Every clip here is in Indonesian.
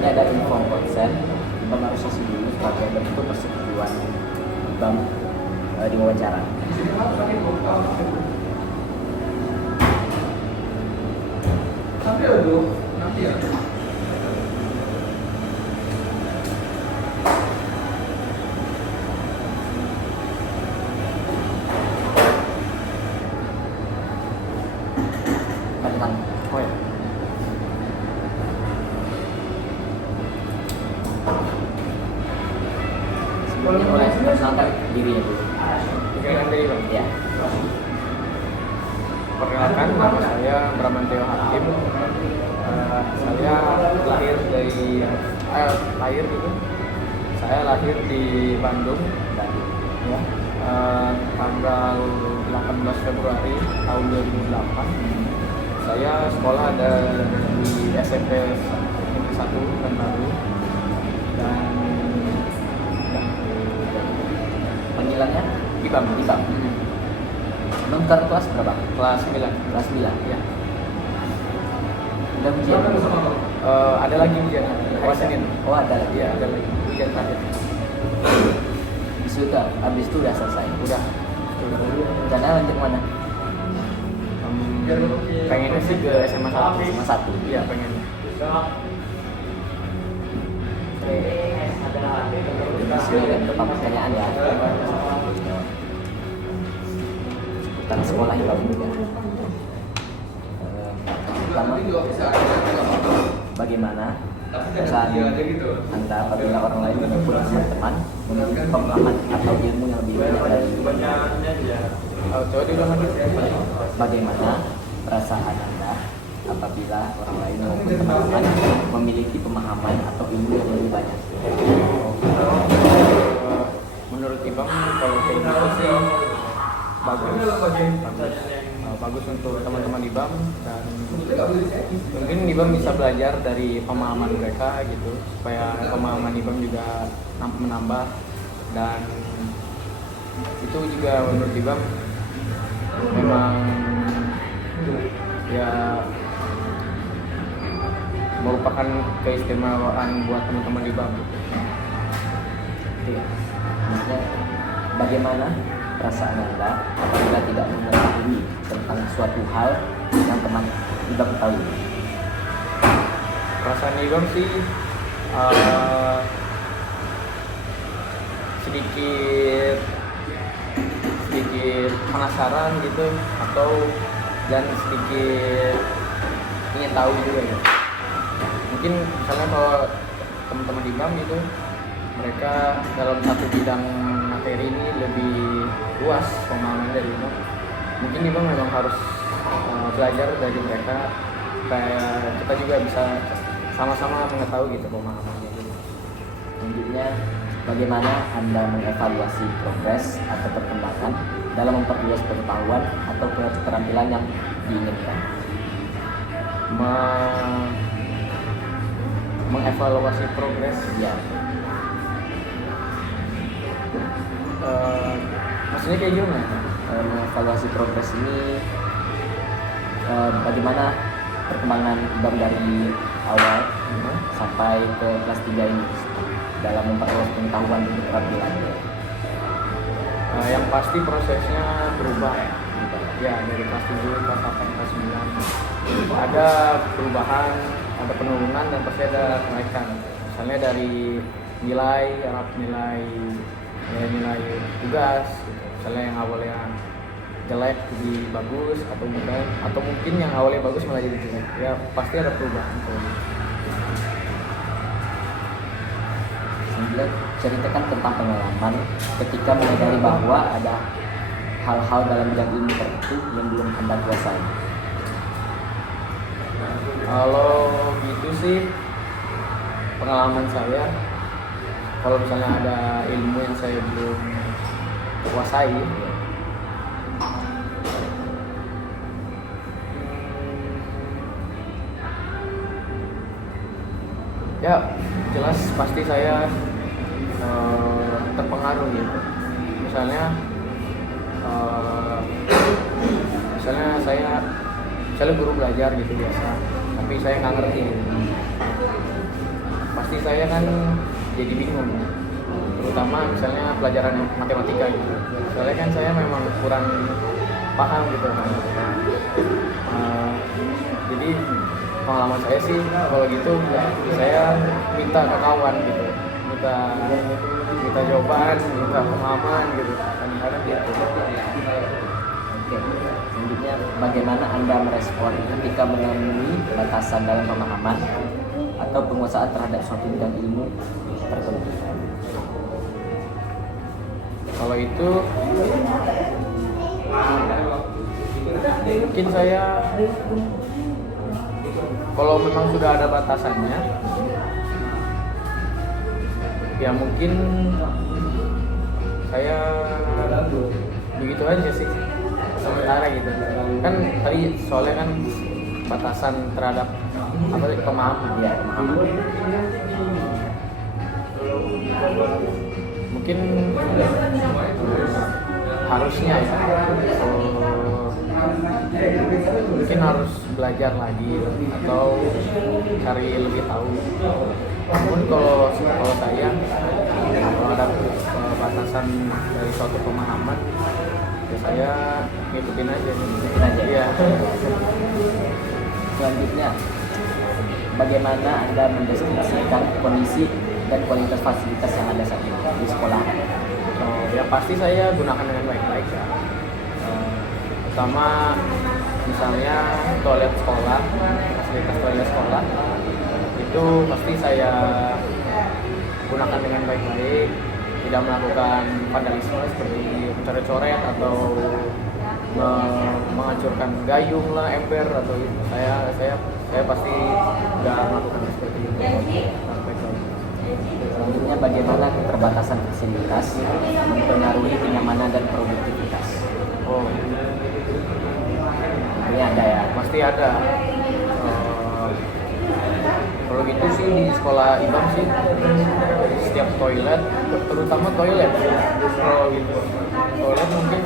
Ini ada info konsen, IBAM harus isi dulu sebagai bentuk persetujuan IBAM di wawancara. Nanti ya. Tentang Oh ya. sebelumnya mulai perkenalkan dirinya dulu. Perkenalkan diri Bang. Ya. Perkenalkan, nama saya Bramantio Hakim. Saya lahir gitu. Saya lahir di Bandung, ya. Tanggal 18 Februari tahun 2008. Saya sekolah ada di SMP Negeri 1 Bandung dan Panggilannya IBAM. belum taruh kelas berapa? Kelas 9. Kelas 9. Ya. Udah ujian? Ada lagi ujian hari Senin. Oh ada lagi. Iya, ada lagi ujian terakhir. Habis itu udah selesai. Udah. Rencana lanjut mana? Pengennya sih ke SMA 1. SMA 1. Iya, pengen. Oke. Silakan ke pertanyaan ya. Tentang sekolah IBAM juga. Pertama, bagaimana perasaan Anda apabila orang lain maupun teman-teman memiliki pengalaman atau ilmu yang lebih banyak dari Coba diulang lagi. bagaimana perasaan Anda apabila orang lain maupun teman-teman memiliki pemahaman atau ilmu yang lebih banyak? Menurut IBAM kalau kayak gitu sih bagus untuk teman-teman IBAM, dan mungkin IBAM bisa belajar dari pemahaman mereka gitu, supaya pemahaman IBAM juga menambah, dan itu juga menurut IBAM memang ya merupakan keistimewaan buat teman-teman IBAM. Oke. Maksudnya, bagaimana perasaan Anda apabila tidak mengetahui tentang suatu hal yang teman IBAM ketahui? Perasaan IBAM sih sedikit penasaran gitu, dan sedikit ingin tahu juga ya. Mungkin misalnya kalau teman-teman IBAM itu mereka dalam satu bidang materi ini lebih luas pemahaman dari IBAM, mungkin IBAM memang harus belajar dari mereka supaya kita juga bisa sama-sama mengetahui gitu pemahamannya gitu. Selanjutnya, bagaimana Anda mengevaluasi progres atau perkembangan dalam memperluas pengetahuan atau keterampilan yang diinginkan? Mengevaluasi progres Ya, maksudnya kayak gimana? mengevaluasi progres ini bagaimana perkembangan IBAM dari awal sampai ke kelas 3 ini dalam memperluas pengetahuan dan keterampilan. Yang pasti prosesnya berubah ya, dari kelas 7, kelas 8, kelas 9 ada perubahan, ada penurunan, dan pasti ada kenaikan. Misalnya dari nilai tugas gitu. Misalnya yang awalnya jelek jadi bagus, atau mungkin yang awalnya bagus malah jadi jelek, ya pasti ada perubahan. Selanjutnya, ceritakan tentang pengalaman ketika menyadari bahwa ada hal-hal dalam bidang ilmu tertentu yang belum Anda kuasai. Kalau gitu sih, pengalaman saya, kalau misalnya ada ilmu yang saya belum kuasai, ya jelas pasti saya terpengaruh gitu. Misalnya saya guru belajar gitu biasa, tapi saya nggak ngerti gitu. pasti saya kan jadi bingung, terutama misalnya pelajaran matematika gitu. Soalnya kan saya memang kurang paham gitu kan. Jadi pengalaman saya sih kalau gitu saya minta ke kawan gitu, minta jawaban, minta pemahaman gitu, kadang-kadang gitu. Oke. Selanjutnya, bagaimana Anda merespon ketika menemui batasan dalam pemahaman atau penguasaan terhadap suatu bidang ilmu tertentu? Kalau itu mungkin saya, kalau memang sudah ada batasannya, ya mungkin saya begitu aja sih sementara gitu. Kan tadi soalnya kan batasan terhadap apa sih, pemahaman. Ya, pemahaman. Mungkin harusnya ya, mungkin harus belajar lagi atau cari lebih tahu. Namun kalau saya, kalau ada batasan dari suatu pemahaman, ya saya ngikutin aja. Iya. Selanjutnya, bagaimana Anda mendeskripsikan kondisi dan kualitas fasilitas yang ada saat ini di sekolah? Ya pasti saya gunakan dengan baik-baik ya. Pertama, misalnya toilet sekolah, fasilitas toilet sekolah itu pasti saya gunakan dengan baik-baik, tidak melakukan vandalisme seperti mencoret-coret atau menghancurkan gayung lah, ember atau itu. Saya pasti tidak melakukan seperti itu. Selanjutnya, bagaimana keterbatasan fasilitas mempengaruhi kenyamanan dan produktivitas? Oh, Ini ada ya. pasti ada. Kalau gitu sih di sekolah Ibam sih setiap toilet, terutama toilet. Kalau gitu toilet mungkin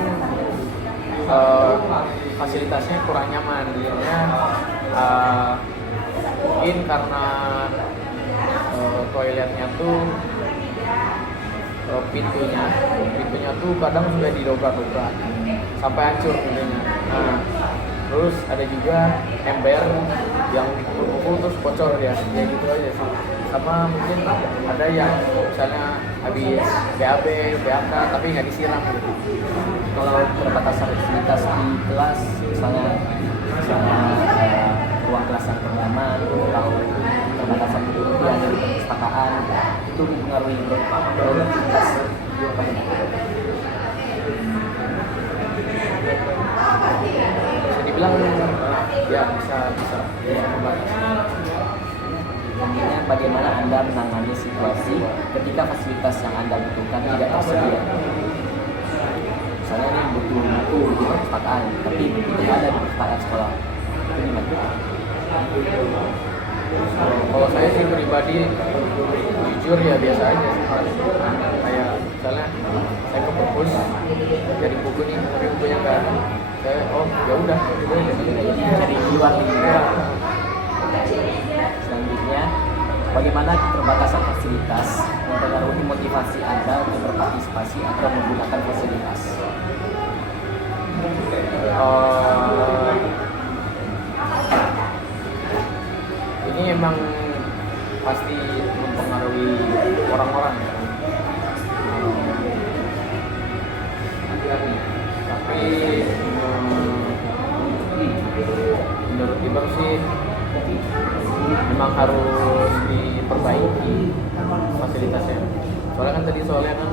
fasilitasnya kurang nyaman, jadinya mungkin karena toiletnya tuh pintunya tuh kadang sudah didobrak-dobrak sampai hancur pintunya. Nah, terus ada juga ember yang dipukul terus bocor ya gitu aja sih. Sama mungkin ada yang misalnya habis BAB, BAK tapi nggak disiram gitu. Kalau keterbatasan fasilitas di kelas, misalnya ruang kelas yang ternyaman atau keterbatasan buku yang ada di perpustakaan, itu mempengaruhi produktivitas. Bisa dibilang ya bisa membatasi. Selanjutnya, bagaimana Anda menangani situasi ketika fasilitas yang Anda butuhkan tidak tersedia? Misalnya ini butuh buku di perpustakaan, tapi tidak ada di perpustakaan sekolah. Itu gimana? Kalau saya sih pribadi jujur ya biasa aja sih. Kayak misalnya saya ke perpus cari buku nih, tapi bukunya nggak ada. Saya ya udah gitu aja. Jadi cari di luar ini. Selanjutnya, bagaimana keterbatasan fasilitas mempengaruhi motivasi Anda untuk berpartisipasi atau menggunakan fasilitas? Ini emang pasti mempengaruhi orang-orang ya. Tapi menurut Ibang sih memang harus diperbaiki fasilitasnya. Soalnya kan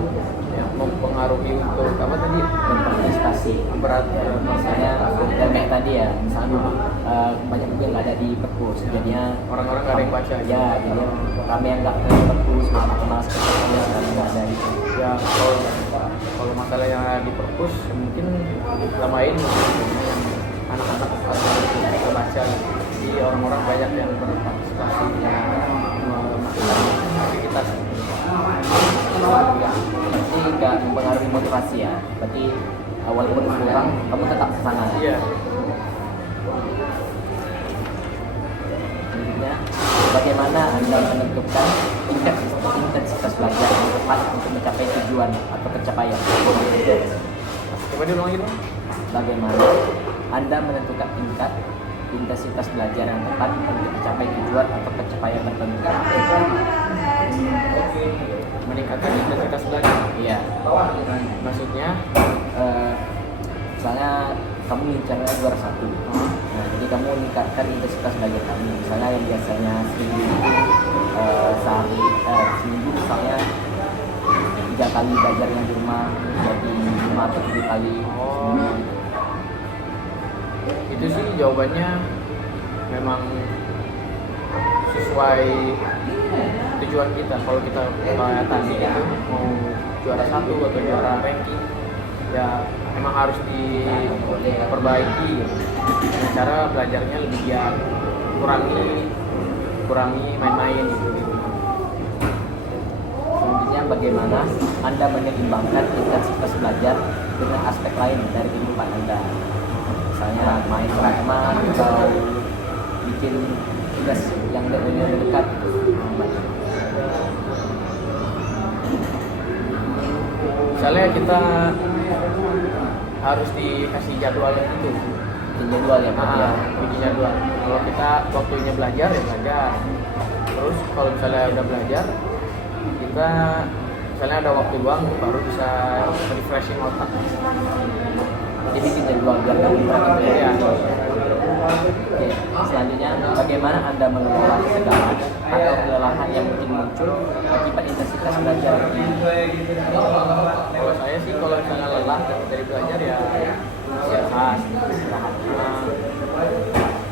ya, mempengaruhi untuk apa tadi, Berpartisipasi. berat Misalnya kayak tadi ya, misalnya banyak buku yang nggak ada di perpus, jadinya orang-orang nggak ada yang baca. Ya, jadi kami yang nggak ke perpus, malas kerjanya nggak ada gitu. Ya kalau masalah yang ada di perpus mungkin selama ini yang anak-anak bisa baca, jadi orang-orang banyak yang berpartisipasi melakukan aktivitas. Ya, berarti nggak mempengaruhi motivasi ya. Berarti walaupun kurang, kamu tetap ke sana. Iya. Selanjutnya, bagaimana Anda menentukan tingkat intensitas belajar yang tepat untuk mencapai tujuan atau pencapaian? Coba diulang lagi dong. Bagaimana Anda menentukan tingkat intensitas belajar yang tepat untuk mencapai tujuan atau pencapaian tertentu? Meningkatkan intensitas belajar. Iya. Maksudnya Misalnya kamu incarnya juara 1. Nah, jadi kamu meningkatkan intensitas belajar kamu. Misalnya yang biasanya seminggu seminggu misalnya 3 kali belajarnya di rumah jadi 5 atau 7 kali. Itu sih jawabannya memang sesuai tujuan kita. Kalau kita kayak tadi itu mau juara 1 atau juara ranking, ya emang harus diperbaiki gitu. Dengan cara belajarnya lebih giat, kurangi main-main gitu. Selanjutnya, bagaimana Anda menyeimbangkan intensitas belajar dengan aspek lain dari kehidupan Anda? Misalnya main sama teman atau bikin tugas yang lebih dekat. Misalnya kita harus dikasih jadwal yang itu. Bikin jadwal ya, Pak? Ya. Bikin jadwal. Kalau kita waktunya belajar ya belajar. Terus kalau misalnya udah belajar, kita misalnya ada waktu luang baru bisa refreshing otak. Jadi bikin jadwal biar nggak lupa gitu ya. Ya. Oke, selanjutnya bagaimana Anda mengelola ketegangan atau kelelahan yang mungkin muncul akibat intensitas belajar ini? Kalau saya sih kalau misalnya lelah dari belajar ya istirahat.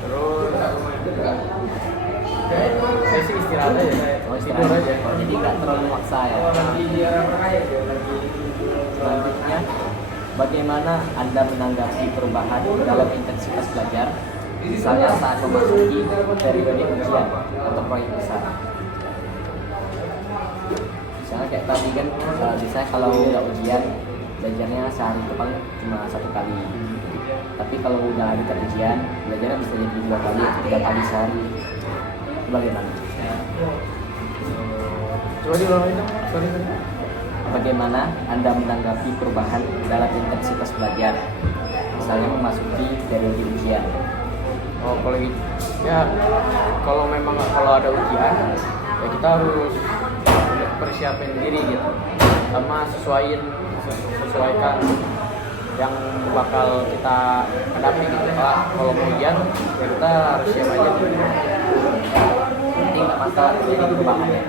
Terus saya sih istirahat aja, tidur aja. Jadi nggak terlalu maksa ya. Selanjutnya, bagaimana Anda menanggapi perubahan dalam intensitas belajar, misalnya saat memasuki periode ujian atau proyek besar? Misalnya kayak tadi kan, misalnya kalau udah ujian, belajarnya sehari itu paling cuma 1 kali. Tapi kalau udah dekat ujian, belajarnya bisa jadi 2 kali atau 3 kali sehari. Itu bagaimana? Coba diulang lagi dong, sorry. Bagaimana Anda menanggapi perubahan dalam intensitas belajar, misalnya memasuki periode ujian? Oh, kalau gitu, ya kalau memang kalau ada ujian, ya kita harus persiapin diri gitu, sama sesuaikan yang bakal kita hadapi gitu. Kalau mau ujian, ya kita harus siap aja gitu. Penting nggak masalah jadi perubahan ya.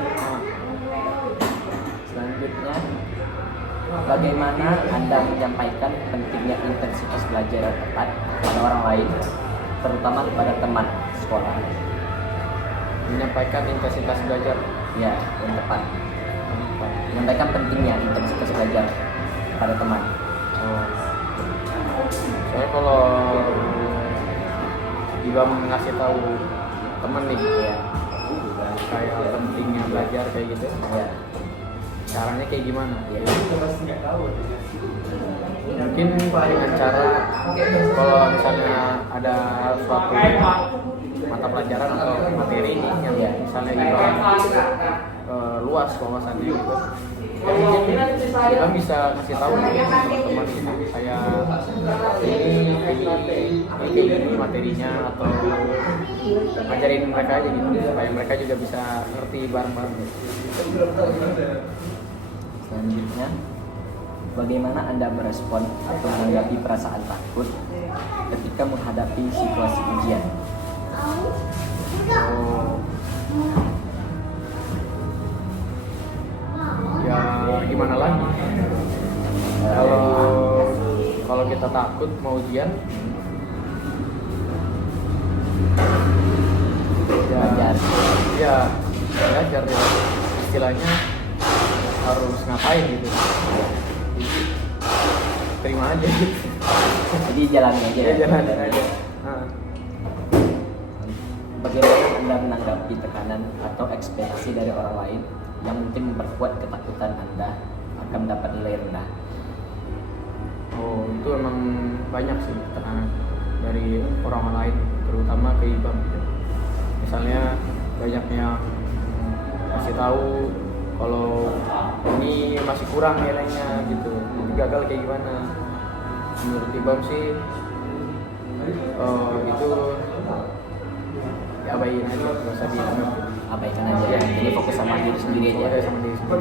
Selanjutnya, bagaimana Anda menyampaikan pentingnya intensitas belajar yang tepat pada orang lain, terutama kepada teman sekolah? Menyampaikan intensitas belajar Ya, yang tepat. Menyampaikan pentingnya intensitas belajar pada teman. Soalnya kalau juga ngasih tahu temen nih ya, kayak pentingnya belajar kayak gitu Ya, caranya kayak gimana ya. mungkin dengan cara kalau misalnya ada suatu mata pelajaran atau materi nih yang misalnya luas wawasannya gitu, ya mungkin kita bisa kasih tahu teman-teman gitu kayak ini materinya, atau ngajarin mereka aja gitu supaya mereka juga bisa ngerti bareng-bareng. Selanjutnya, bagaimana Anda merespon atau menanggapi perasaan takut ketika menghadapi situasi ujian? Ya gimana lagi? Kalau kita takut mau ujian, Belajar. ya belajar ya, istilahnya harus ngapain gitu. Jadi terima aja gitu. Jadi jalani aja Ya ya. jalanin aja. Nah. Bagaimana Anda menanggapi tekanan atau ekspektasi dari orang lain yang mungkin memperkuat ketakutan Anda akan mendapat nilai rendah? Oh, itu emang banyak sih tekanan dari orang lain, terutama ke Ibam. Misalnya banyaknya kasih tahu kalau ini masih kurang nilainya gitu, jadi gagal kayak gimana. Menurut Ibam sih itu ya abain aja, nggak usah dianggap. Abaikan aja. Ya. Jadi fokus sama diri sendiri aja. Sama diri sendiri.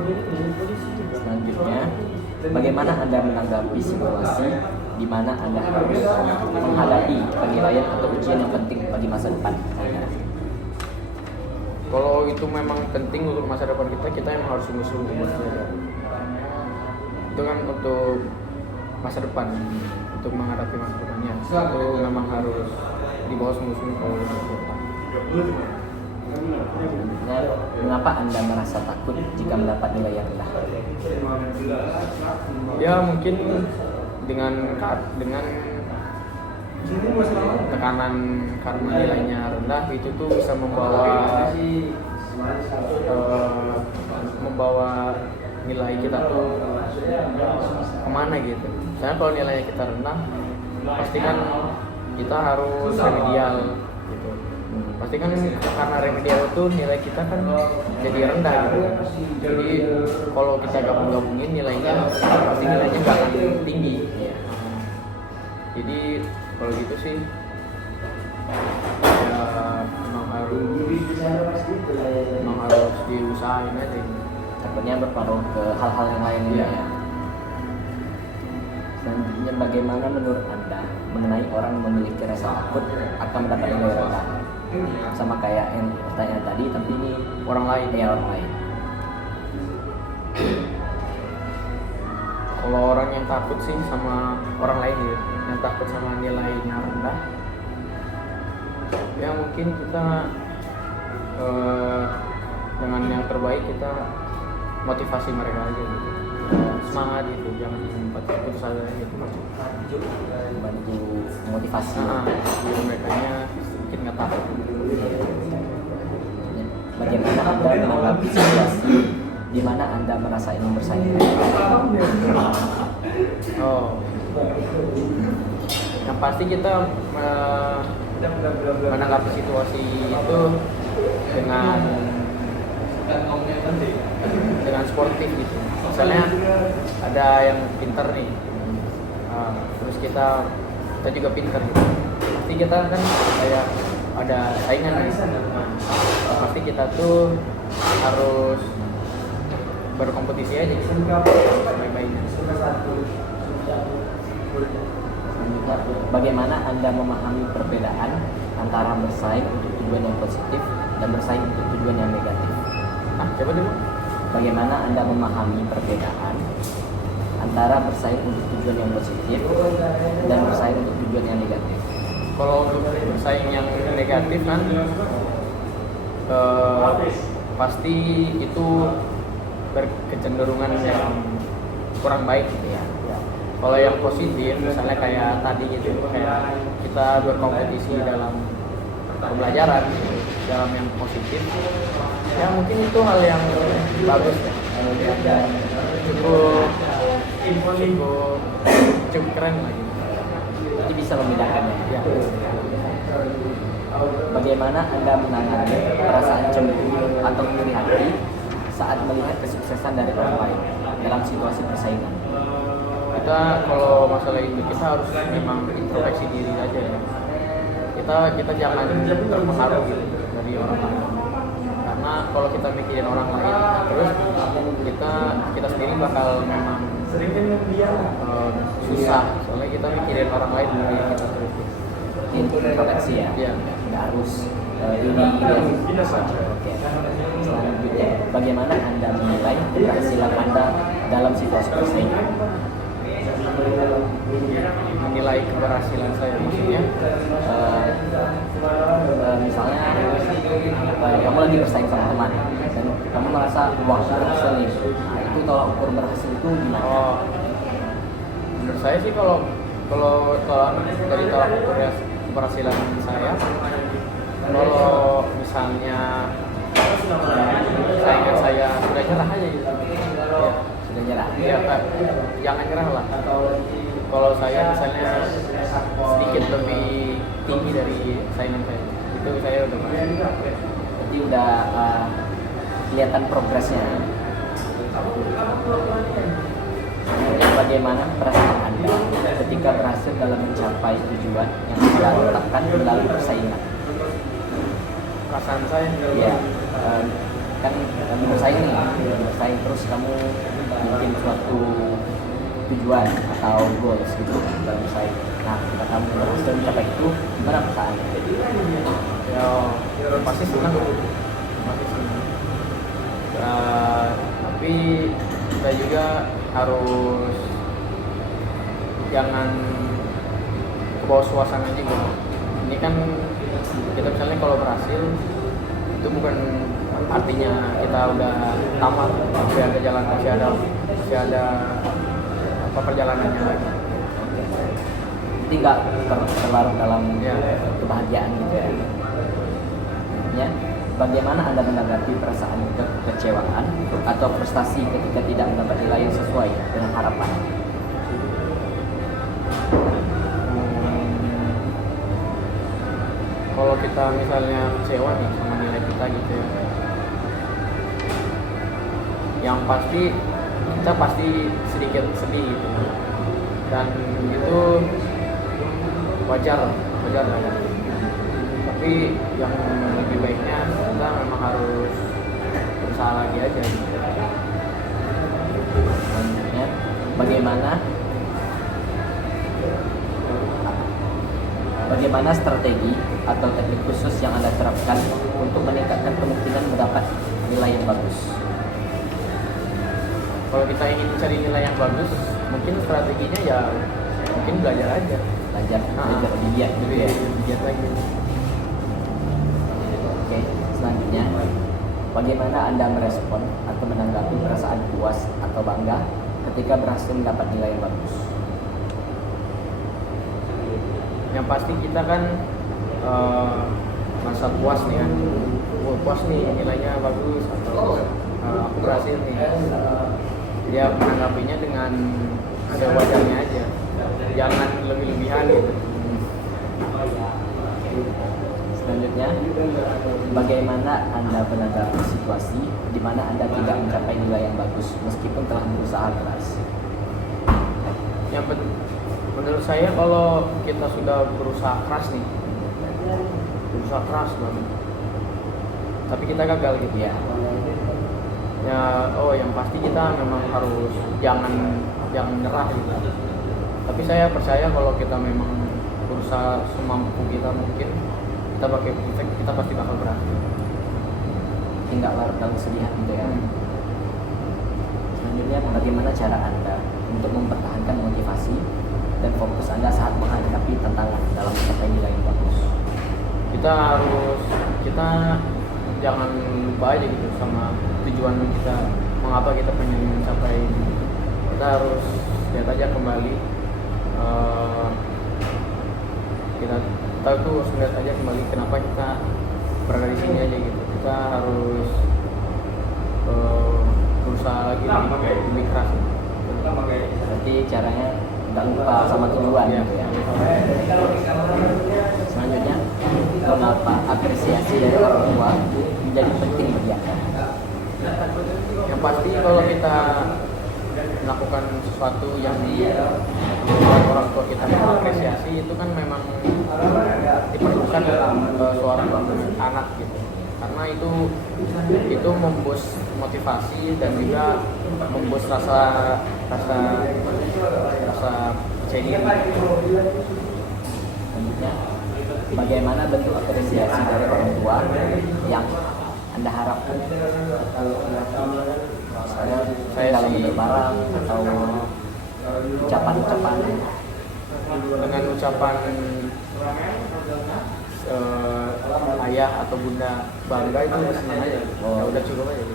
Selanjutnya, bagaimana Anda menanggapi situasi di mana Anda harus menghadapi penilaian atau ujian yang penting bagi masa depan Anda? Kalau itu memang penting untuk masa depan kita emang harus sungguh-sungguh buat belajar. Itu kan untuk masa depan, untuk menghadapi masa depannya. Itu memang harus dibawa sungguh-sungguh kalau masa depan. Selanjutnya, mengapa Anda merasa takut jika mendapat nilai yang rendah? Ya mungkin dengan tekanan karena nilainya rendah itu tuh bisa membawa nilai kita tuh kemana gitu. Soalnya kalau nilainya kita rendah, pasti kan kita harus remedial gitu. Pasti kan karena remedial itu nilai kita kan jadi rendah gitu. Jadi kalau kita gabungin nilainya, pasti nilainya nggak akan tinggi. Jadi kalau gitu sih ya memang harus diusahain aja. Takutnya berpengaruh ke hal-hal yang lainnya. Iya. Selanjutnya, bagaimana menurut Anda mengenai orang yang memiliki rasa takut akan mendapat nilai rendah? Sama kayak yang pertanyaan tadi, tapi ini Orang lain. orang lain. Kalau orang yang takut sih sama orang lain ya, yang takut sama nilainya rendah, ya mungkin kita dengan yang terbaik kita motivasi mereka aja gitu, semangat gitu, jangan putus asa gitu. Bantu motivasi. Biar merekanya sedikit nggak takut. Bagaimana Anda menanggapi situasi di mana Anda merasa ingin bersaing? Yang pasti kita menanggapi situasi itu dengan sportif gitu. Misalnya ada yang pintar nih, terus kita juga pintar gitu. Pasti kita kan kayak ada saingan nih. Pasti kita tuh harus berkompetisi aja gitu, baik-baiknya. Bagaimana Anda memahami perbedaan antara bersaing untuk tujuan yang positif dan bersaing untuk tujuan yang negatif? Coba dulu. Bagaimana Anda memahami perbedaan antara bersaing untuk tujuan yang positif dan bersaing untuk tujuan yang negatif? Kalau untuk bersaing yang negatif kan pasti itu berkecenderungan yang kurang baik gitu ya. Kalau yang positif misalnya kayak tadi gitu, kayak kita berkompetisi dalam pembelajaran, dalam yang positif, ya mungkin itu hal yang bagus ya. Cukup keren lagi. Jadi bisa membedakannya. Ya. Bagaimana Anda menangani perasaan cemburu atau iri hati saat melihat kesuksesan dari orang lain dalam situasi persaingan? Kita kalau masalah itu kita harus memang introspeksi diri aja ya. Kita jangan terpengaruh gitu dari orang lain. Karena kalau kita mikirin orang lain terus kita sendiri bakal memang susah. Soalnya kita mikirin orang lain dari kita terus. Introspeksi ya. Iya. Nggak harus ini. Oke. Selanjutnya, bagaimana Anda menilai keberhasilan Anda dalam situasi persaingan? Menilai keberhasilan saya maksudnya misalnya kamu lagi bersaing sama teman dan kamu merasa wah berhasil nih. Nah, itu tolak ukur berhasil itu gimana? Menurut saya sih kalau dari tolak ukur keberhasilan saya, kalau misalnya saingan saya sudah nyerah aja gitu. Ya. Sudah nyerah? Ya, jangan nyerah lah. Kalau saya misalnya sedikit lebih tinggi dari saingan saya, itu saya udah Jadi udah kelihatan progresnya. Bagaimana perasaan Anda ketika berhasil dalam mencapai tujuan yang Anda tetapkan melalui persaingan? Perasaan saya Ya, kan bersaing nih, bersaing terus kamu bikin suatu tujuan atau goals gitu dalam bersaing. Nah, ketika kamu berhasil mencapai itu, gimana perasaannya? ya pasti senang, pasti senang. Tapi kita juga harus jangan ke bawah suasana juga. Ini kan kita misalnya kalau berhasil itu bukan artinya kita udah tamat, masih ada jalan, masih ada apa perjalanannya lagi. Jadi nggak terlarut dalam Ya. kebahagiaan gitu ya. Ya, bagaimana Anda menanggapi perasaan kekecewaan atau frustasi ketika tidak mendapat nilai yang sesuai dengan harapan? Kalau kita misalnya kecewa nih sama nilai kita gitu ya, yang pasti kita pasti sedikit sedih gitu, dan itu wajar lah ya. Tapi yang lebih baiknya kita memang harus berusaha lagi aja gitu. Selanjutnya, bagaimana strategi atau teknik khusus yang Anda terapkan untuk meningkatkan kemungkinan mendapat nilai yang bagus? Kalau kita ingin cari nilai yang bagus, mungkin strateginya ya mungkin belajar aja. Belajar lebih giat gitu ya. Lebih giat lagi. Oke, selanjutnya, bagaimana Anda merespon atau menanggapi perasaan puas atau bangga ketika berhasil mendapat nilai yang bagus? Yang pasti kita kan merasa puas nih kan, puas nih nilainya bagus atau aku berhasil nih. Dia menanggapinya dengan sewajarnya aja, jangan lebih-lebihan gitu. Selanjutnya, bagaimana Anda menanggapi situasi di mana Anda tidak mencapai nilai yang bagus meskipun telah berusaha keras? Menurut saya kalau kita sudah berusaha keras nih, berusaha keras banget, tapi kita gagal gitu Ya, yang pasti kita memang harus jangan nyerah gitu. Tapi saya percaya kalau kita memang berusaha semampu kita mungkin, kita pasti bakal berhasil. tidak larut dalam kesedihan gitu ya. Selanjutnya, bagaimana cara Anda untuk mempertahankan motivasi dan fokus Anda saat menghadapi tantangan dalam mencapai nilai yang bagus? Kita jangan lupa aja gitu sama tujuan kita, mengapa kita pengen mencapai ini. Kita harus lihat aja kembali, kita tuh harus lihat aja kembali kenapa kita berada di sini aja gitu. Kita harus berusaha lagi lebih keras. Berarti caranya nggak lupa sama tujuan Ya. gitu ya. Selanjutnya, mengapa apresiasi dari orang tua menjadi penting bagi Anda? Yang pasti kalau kita melakukan sesuatu yang membuat orang tua kita mengapresiasi, itu kan memang diperlukan seorang anak gitu, karena itu memboost motivasi dan juga memboost rasa percaya diri. Selanjutnya, bagaimana bentuk apresiasi dari orang tua yang Anda harapkan? Saya dalam bentuk barang atau ucapan-ucapan. Dengan ucapan ayah atau bunda bangga itu udah senang aja. Ya udah cukup aja.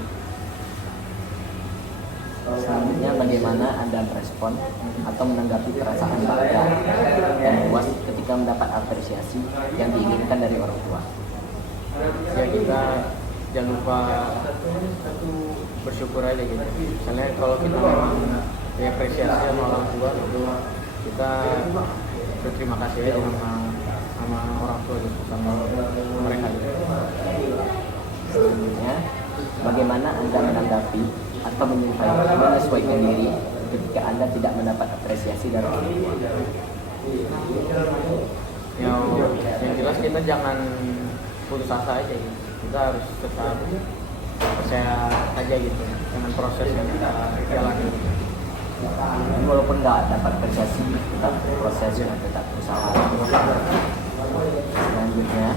Selanjutnya, bagaimana Anda merespon atau menanggapi perasaan bangga dan puas ketika mendapat apresiasi yang diinginkan dari orang tua? Ya kita jangan lupa bersyukur aja gitu. Misalnya kalau kita memang diapresiasi sama orang tua gitu, kita berterima kasih aja sama orang tua gitu, sama mereka gitu. bagaimana Anda menanggapi atau menyesuaikan diri ketika Anda tidak mendapat apresiasi dari orang tua? Yang jelas kita jangan putus asa aja gitu. Kita harus tetap percaya aja gitu dengan proses yang kita jalani. Jadi walaupun nggak dapat apresiasi, tetap proses dan tetap usaha. Selanjutnya,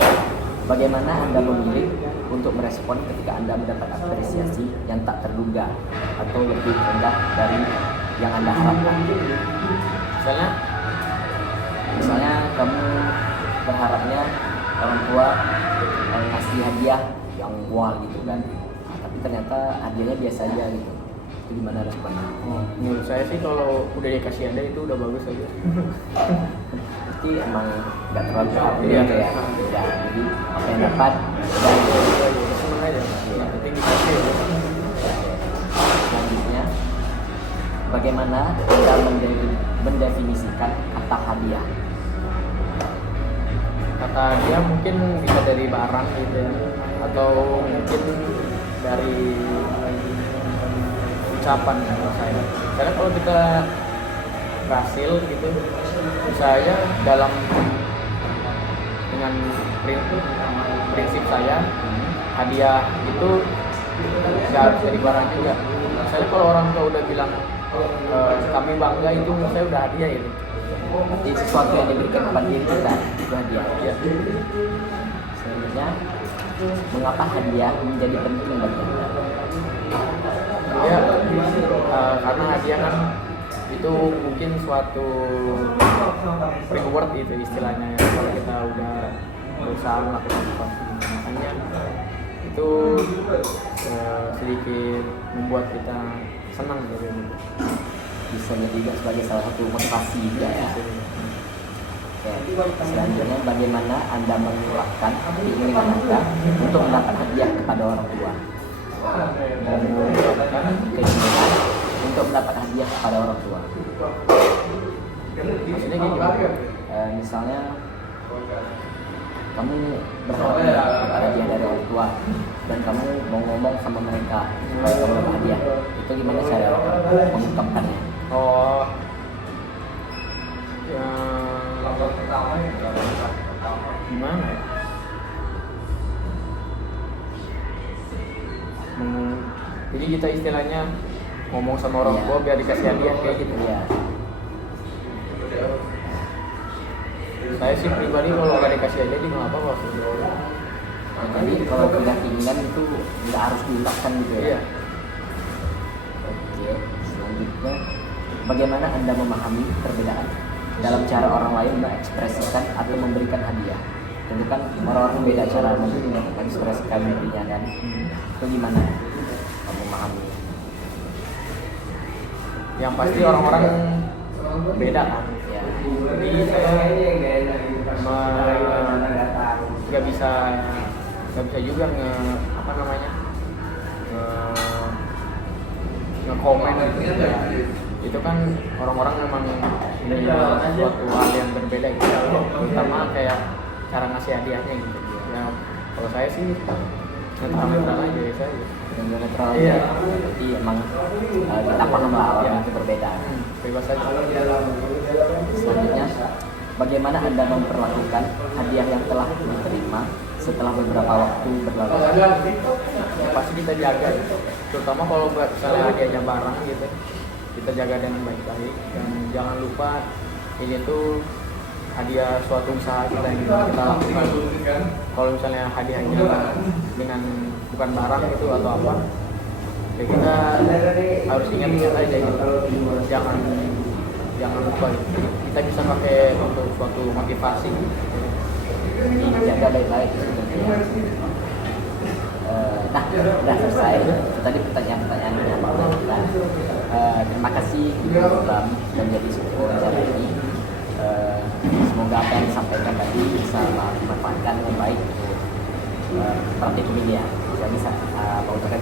bagaimana Anda memilih untuk merespon ketika Anda mendapat apresiasi yang tak terduga atau lebih rendah dari yang Anda harapkan? Misalnya kamu berharapnya orang tua ngasih hadiah yang wah gitu kan, tapi ternyata hadiahnya biasa aja gitu. Itu gimana responnya? Menurut saya sih kalau udah dikasih hadiah itu udah bagus aja. Berarti emang nggak terlalu berharap Iya. gitu ya. Ya, jadi apa yang dapat udah gitu. Seneng aja. Yang penting dikasih ya. Selanjutnya, bagaimana Anda mendefinisikan kata hadiah? Kata dia mungkin bisa dari barang gitu ya, atau mungkin dari ucapan menurut saya. Karena kalau kita berhasil gitu, misalnya dalam dengan prinsip saya, hadiah itu nggak harus dari barang juga. Misalnya kalau orang tua udah bilang kami bangga, itu menurut saya udah hadiah itu. Berarti sesuatu yang diberikan kepada diri kita itu hadiah. Ya. Selanjutnya, mengapa hadiah menjadi penting bagi Anda? Ya, karena hadiah kan itu mungkin suatu reward itu istilahnya ya, kalau kita udah berusaha melakukan sesuatu. Makanya itu sedikit membuat kita senang gitu. Bisa jadi juga sebagai salah satu motivasi juga ya. Oke. Selanjutnya, bagaimana Anda mengungkapkan keinginan Anda untuk mendapat hadiah kepada orang tua? Keinginan untuk mendapat hadiah kepada orang tua. Maksudnya kayak gimana? Misalnya kamu berharap dapat hadiah dari orang tua dan kamu mau ngomong sama mereka supaya kamu dapat hadiah, itu gimana cara mengungkapkannya? Oh, ya gimana ya? Jadi kita istilahnya ngomong sama orang tua biar dikasih hadiah kayak gitu. Iya. Saya sih pribadi kalau nggak dikasih hadiah juga nggak apa-apa sih. Jadi kalau punya keinginan itu nggak harus diungkapkan gitu ya. Iya. Oke. Selanjutnya, bagaimana Anda memahami perbedaan dalam cara orang lain mengekspresikan atau memberikan hadiah? Tentu kan orang-orang beda cara mengekspresikan dirinya kan. Itu gimana kamu memahami? Yang pasti orang-orang beda kan. Ya. Jadi saya nggak bisa juga nge-komen gitu ya. Itu kan orang-orang memang punya suatu hal yang berbeda gitu, terutama kayak cara ngasih hadiahnya gitu ya. Kalau saya sih netral aja ya saya. Yang netral Iya. Jadi emang kita paham lah orang itu berbeda. Bebas aja. Selanjutnya, bagaimana Anda memperlakukan hadiah yang telah diterima setelah beberapa waktu berlalu? Ya, pasti kita jaga, terutama kalau misalnya hadiahnya barang gitu, kita jaga dengan baik-baik dan jangan lupa ini tuh hadiah suatu usaha kita yang kita lakukan. Kalau misalnya hadiahnya dengan bukan barang itu atau apa, ya kita harus ingat aja gitu, jangan lupa gitu. Jadi kita bisa pakai untuk suatu motivasi. Dijaga baik-baik. Nah, udah selesai. Itu tadi pertanyaan-pertanyaannya Pak kita. Terima kasih telah menjadi wawancara ini. Semoga apa yang disampaikan tadi bisa dimanfaatkan dengan baik untuk praktik media. Bisa mengucapkan